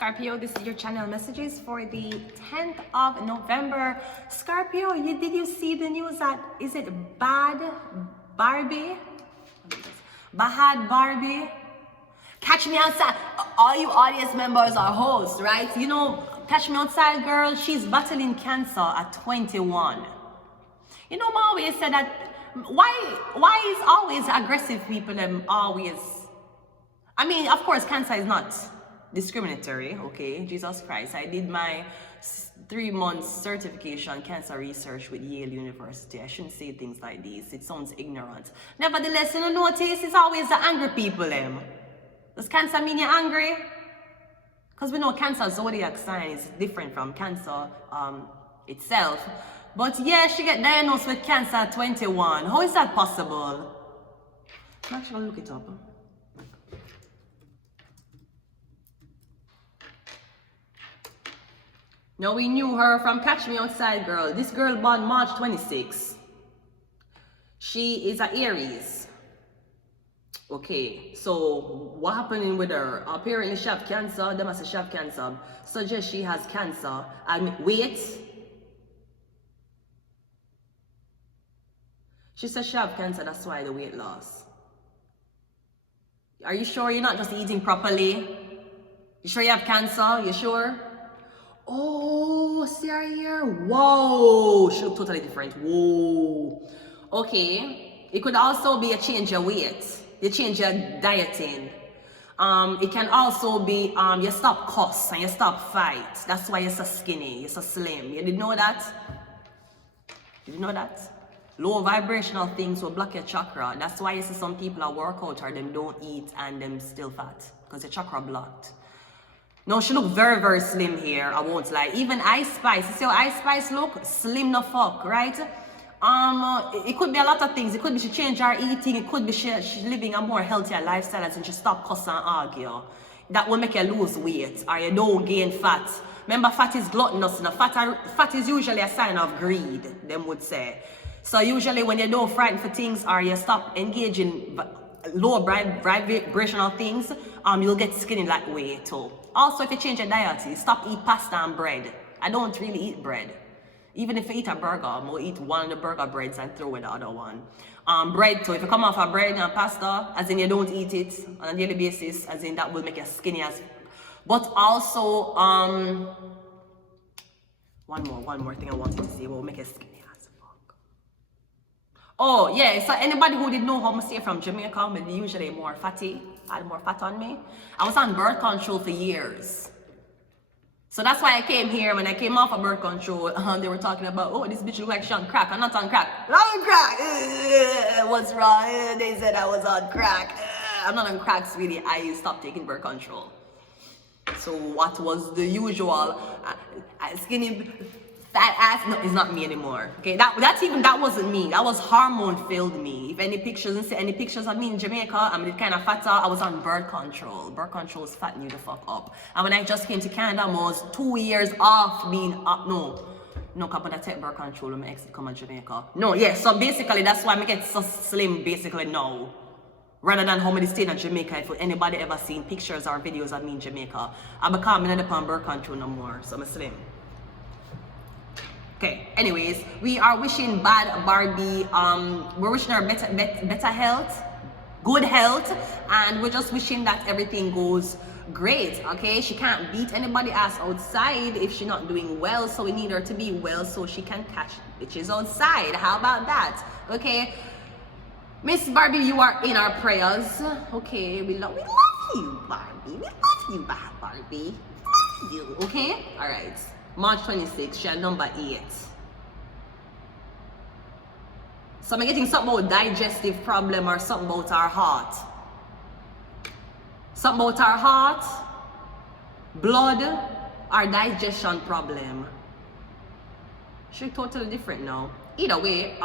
Scorpio, this is your channel messages for the 10th of November. Scorpio, did you see the news that, is it Bad Barbie? Bahad Barbie? Catch Me Outside. All you audience members are hosts, right? You know, Catch Me Outside girl, she's battling cancer at 21. You know, I always said that, why is always aggressive people always, I mean, of course, cancer is not discriminatory, okay? Jesus Christ. I did my 3 months certification cancer research with Yale University. I shouldn't say things like these. It sounds ignorant. Nevertheless, you know, notice it's always the angry people. Does cancer mean you're angry? Because we know cancer zodiac sign is different from cancer itself. But yeah, she got diagnosed with cancer at 21. How is that possible? I'm actually gonna look it up. Now we knew her from Catch Me Outside girl. This girl born March 26. She is an Aries. Okay, so what happening with her? Apparently she have cancer. They must say she have cancer. Suggest she has cancer. And wait. She says she have cancer, that's why the weight loss. Are you sure you're not just eating properly? You sure you have cancer? You sure? Oh, see her here? Whoa, she look totally different. Whoa. Okay, it could also be a change of weight. You change your dieting. It can also be you stop cuss and you stop fight. That's why you're so skinny, you're so slim. You didn't know that? Did you know that? Low vibrational things will block your chakra. That's why you see some people that work out or them don't eat and them still fat. Because your chakra blocked. No, she look very, very slim here. I won't lie. Even Ice Spice. You see how Ice Spice look? Slim no fuck, right? It could be a lot of things. It could be she changed her eating. It could be she's living a more healthier lifestyle and she stop cussing and argue. That will make you lose weight or you don't gain fat. Remember, fat is gluttonous. Fat is usually a sign of greed, them would say. So usually when you don't frighten for things or you stop engaging low vibrational things, you'll get skinny that way too. Also, if you change your diet, you stop eat pasta and bread. I don't really eat bread. Even if you eat a burger, I'm gonna eat one of the burger breads and throw away the other one. Bread too, if you come off of bread and pasta, as in you don't eat it on a daily basis, as in that will make you skinny as. But also, one more thing I wanted to say will make you skinny. Oh, yeah, so anybody who didn't know how I stay from Jamaica, I'm usually more fatty. I had more fat on me. I was on birth control for years. So that's why I came here. When I came off of birth control, they were talking about, oh, this bitch look like she on crack. I'm not on crack. I'm on crack. What's wrong? They said I was on crack. I'm not on crack, sweetie. I stopped taking birth control. So what was the usual skinny fat ass? No, it's not me anymore. Okay, that wasn't me. That was hormone-filled me. If any pictures, and see any pictures of me in Jamaica, I'm kind of fatter. I was on birth control. Birth control is fattening you the fuck up. And when I just came to Canada, I was 2 years off being up. No, couple that take birth control when my ex come to Jamaica. No, yeah. So basically, that's why I get so slim. Basically, now. Rather than how many stay in Jamaica, if anybody ever seen pictures or videos of me in Jamaica, I'm not upon birth control no more. So I'm slim. Okay, anyways, we are wishing Bad Barbie, we're wishing her better health, good health, and we're just wishing that everything goes great, okay? She can't beat anybody else outside if she's not doing well, so we need her to be well so she can catch bitches outside. How about that? Okay, Miss Barbie, you are in our prayers. Okay, we love you, Barbie. We love you, Bad Barbie. We love you, okay? All right. March 26, she had number 8. So I'm getting something about digestive problem or something about our heart. Something about our heart, blood, or digestion problem. She's totally different now. Either way,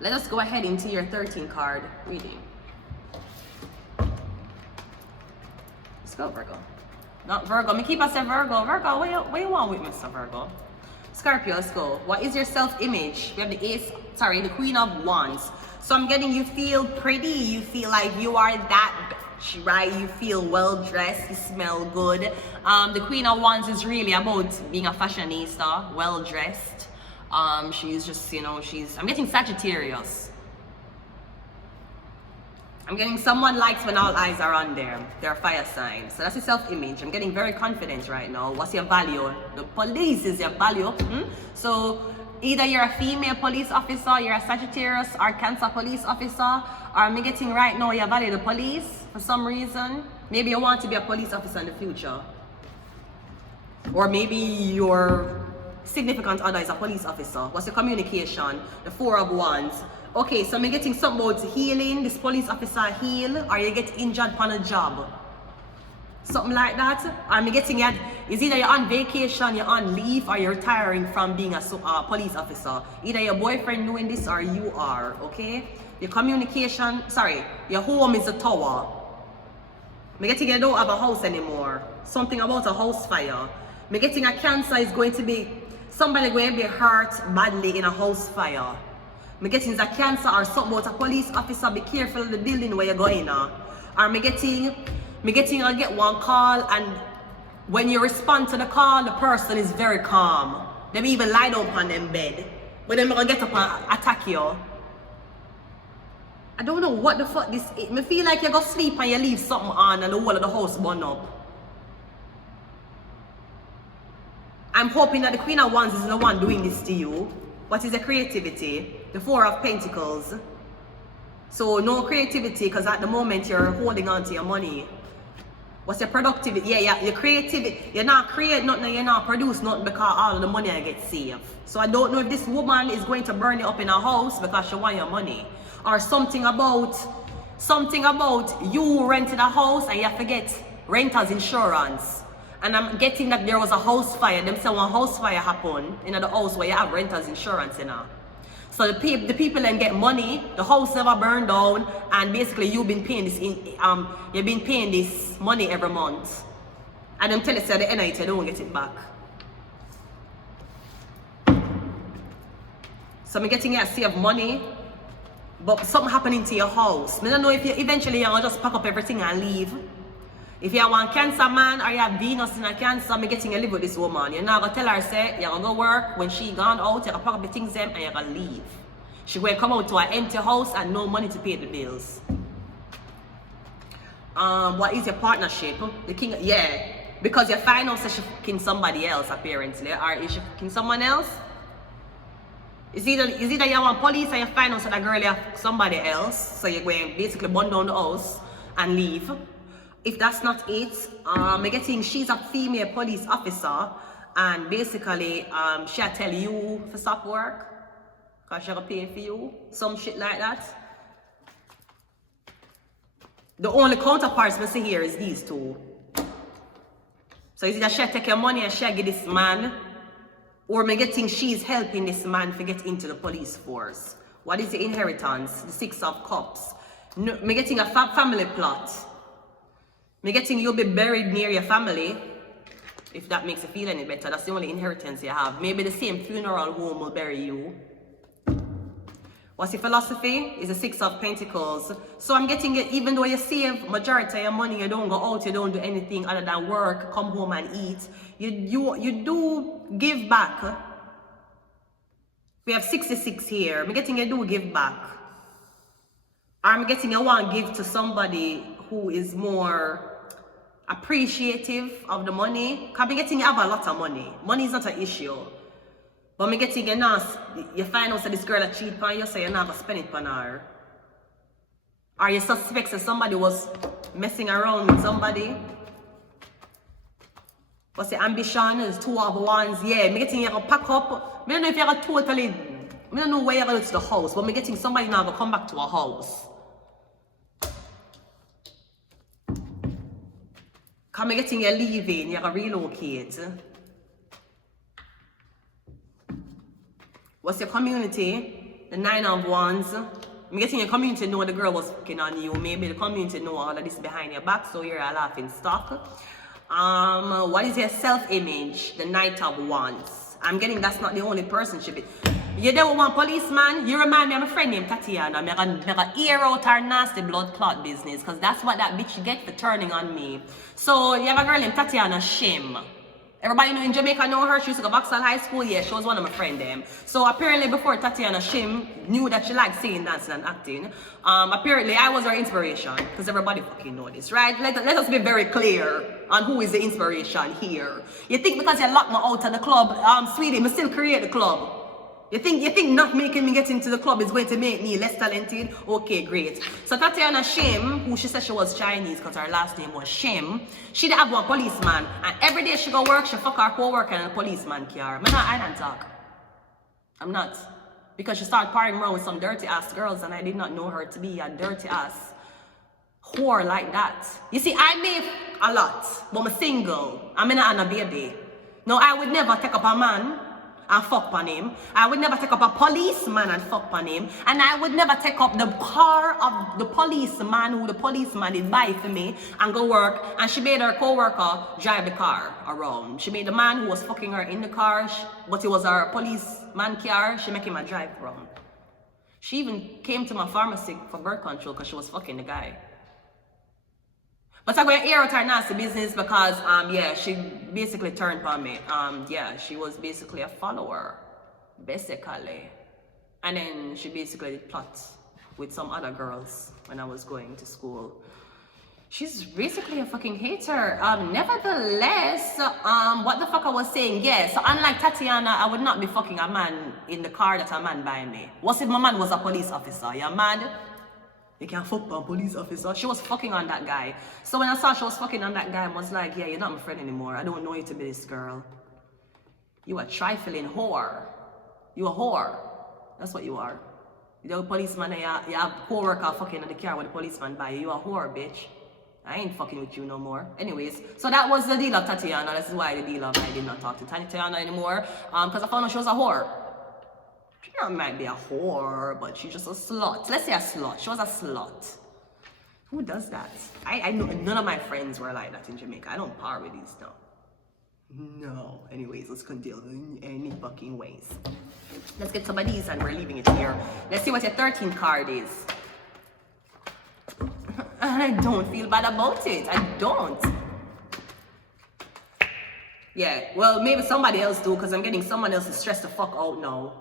let us go ahead into your 13 card reading. Let's go, Virgo. Not Virgo. Me keep us a Virgo. Virgo, what you want with Mr. Virgo? Scorpio, let's go. What is your self-image? We have the Queen of Wands. So I'm getting you feel pretty. You feel like you are that right? You feel well dressed, you smell good. The Queen of Wands is really about being a fashionista, well dressed. She's just, you know, I'm getting Sagittarius. I'm getting someone likes when all eyes are on them. They're a fire sign. So that's your self-image. I'm getting very confident right now. What's your value? The police is your value. So either you're a female police officer, you're a Sagittarius or Cancer police officer, or I'm getting right now you value the police for some reason. Maybe you want to be a police officer in the future. Or maybe your significant other is a police officer. What's your communication? The Four of Wands. Okay, so I'm getting something about healing. This police officer heal, or you get injured on a job. Something like that. Or I'm getting it is either you're on vacation, you're on leave, or you're retiring from being a police officer. Either your boyfriend doing this or you are, okay? Your communication, sorry, your home is a tower. I'm getting you don't have a house anymore. Something about a house fire. I'm getting a Cancer is going to be, somebody going to be hurt badly in a house fire. I'm getting a Cancer or something about a police officer, be careful of the building where you're going now. Or I'm getting I get one call, and when you respond to the call, the person is very calm. They even lie down on them bed. But then gonna get up and attack you. I don't know what the fuck this is. I feel like you go sleep and you leave something on and the whole of the house burn up. I'm hoping that the Queen of Wands is the one doing this to you. What is the creativity? The Four of Pentacles. So no creativity, because at the moment you're holding on to your money. What's your productivity? Yeah, your creativity. You're not create nothing, you're not produce nothing because all of the money I get saved. So I don't know if this woman is going to burn you up in a house because she wants your money. Or something about you rented a house and you forget renter's insurance. And I'm getting that there was a house fire. Them say one house fire happened in the house where you have renter's insurance in her. So the people then get money, the house never burned down, and basically you've been paying this money every month. And them tell us at the end of it, you don't get it back. So I'm getting you save money, but something happening to your house. I don't know if you eventually you're gonna just pack up everything and leave. If you want Cancer man or you have Venus in a Cancer, I'm getting you live with this woman. You're not gonna tell her, say, you're gonna go work. When she gone out, you're gonna pack up the things them and you're gonna leave. She going to come out to an empty house and no money to pay the bills. What is your partnership? The king, yeah. Because your finance is she fucking somebody else apparently. Or is she fucking someone else? Is either you want police or your finance and a girl you have somebody else. So you're going to basically burn down the house and leave. If that's not it, I'm getting she's a female police officer, and basically she'll tell you to stop work because she'll pay for you, some shit like that. The only counterparts we see here is these two. So is it that she'll take your money and she'll give this man, or I'm getting she's helping this man to get into the police force. What is the inheritance? The Six of Cups. No, I'm getting a family plot. I'm getting you'll be buried near your family, if that makes you feel any better. That's the only inheritance you have. Maybe the same funeral home will bury you. What's your philosophy? Is the Six of Pentacles. So I'm getting it, even though you save majority of your money, you don't go out, you don't do anything other than work, come home and eat. You do give back. We have 66 here. I'm getting you do give back. Or I'm getting you want to give to somebody who is more appreciative of the money. Because I'm getting you have a lot of money. Money is not an issue. But I'm getting you now, you find out that this girl that cheat on you, so you're not going to spend it on her. Or you suspect that somebody was messing around with somebody. What's the ambition? Is Two of Wands. Yeah, I'm getting you to pack up. I don't know if you're going to totally, I don't know where you're going to the house, but I'm getting somebody now to come back to a house. Because I'm getting you leaving, you're going to relocate. What's your community? The Nine of Wands. I'm getting your community know the girl was fucking on you. Maybe the community know all of this behind your back, so you're a laughing stock. What is your self-image? The Knight of Wands. I'm getting that's not the only person should be. You don't want policeman? You remind me of a friend named Tatiana. I'm gonna air out her nasty blood clot business, because that's what that bitch get for turning on me. So you have a girl named Tatiana Shim. Everybody know in Jamaica know her. She used to go to Vauxhall High School. Yeah, she was one of my friends them. So apparently before Tatiana Shim knew that she liked singing, dancing, and acting, apparently I was her inspiration. Because everybody fucking know this, right? Let us be very clear on who is the inspiration here. You think because you locked me out of the club, sweetie, me still create the club. You think not making me get into the club is going to make me less talented? Okay, great. So Tatiana Shim, who she said she was Chinese because her last name was Shim, she did have one policeman. And every day she go work, she fuck her co-worker in a policeman car. I don't talk. I'm not. Because she started partying around with some dirty ass girls and I did not know her to be a dirty ass whore like that. You see, I make a lot, but I'm single. I'm not a baby. No, I would never take up a man and fuck on him. I would never take up a policeman and fuck on him. And I would never take up the car of the policeman who the policeman did buy for me and go work. And she made her co-worker drive the car around. She made the man who was fucking her in the car, but it was her policeman car, she make him a drive around. She even came to my pharmacy for birth control because she was fucking the guy. But I'm going to air out her nasty business because, yeah, she basically turned on me. Yeah, she was basically a follower, basically. And then she basically did plots with some other girls when I was going to school. She's basically a fucking hater. Nevertheless, what the fuck I was saying, yeah, so unlike Tatiana, I would not be fucking a man in the car that a man buy me. What if my man was a police officer? You're mad? You can't fuck a police officer. She was fucking on that guy. So when I saw she was fucking on that guy, I was like, yeah, you're not my friend anymore. I don't know you to be this girl. You a trifling whore. You a whore. That's what you are. You're a policeman and you have co-worker fucking in the car with the policeman by you. You a whore, bitch. I ain't fucking with you no more. Anyways, so that was the deal of Tatiana. This is why the deal of I did not talk to Tatiana anymore. Because I found out she was a whore. She might be a whore, but she's just a slut. Let's say a slut. She was a slut. Who does that? I know none of my friends were like that in Jamaica. I don't par with these now. No. Anyways, let's continue in any fucking ways. Let's get some of these and we're leaving it here. Let's see what your 13th card is. I don't feel bad about it. I don't. Yeah, well, maybe somebody else do because I'm getting someone else to stress the fuck out now.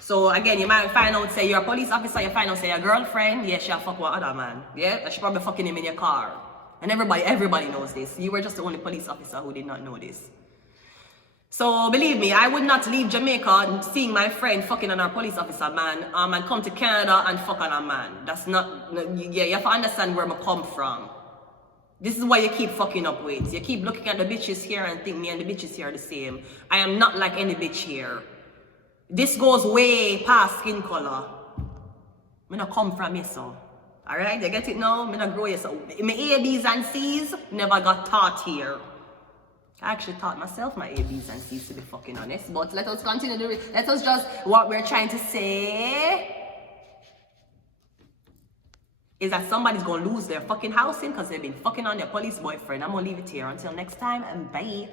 So again, you might find out, say you're a police officer, you find out, say your girlfriend, yeah, she'll fuck with other man. Yeah, she probably fucking him in your car. And everybody knows this. You were just the only police officer who did not know this. So believe me, I would not leave Jamaica seeing my friend fucking on our police officer man and come to Canada and fuck on a man. That's not, yeah, you have to understand where I come from. This is why you keep fucking up with. You keep looking at the bitches here and think me and the bitches here are the same. I am not like any bitch here. This goes way past skin color. I not come from you, so. Alright, you get it now? I not grow you, so. My A, B's and C's never got taught here. I actually taught myself my A, B's and C's, to be fucking honest. But let us continue doing it. Let us just, what we're trying to say is that somebody's gonna lose their fucking housing because they've been fucking on their police boyfriend. I'm gonna leave it here. Until next time, and bye.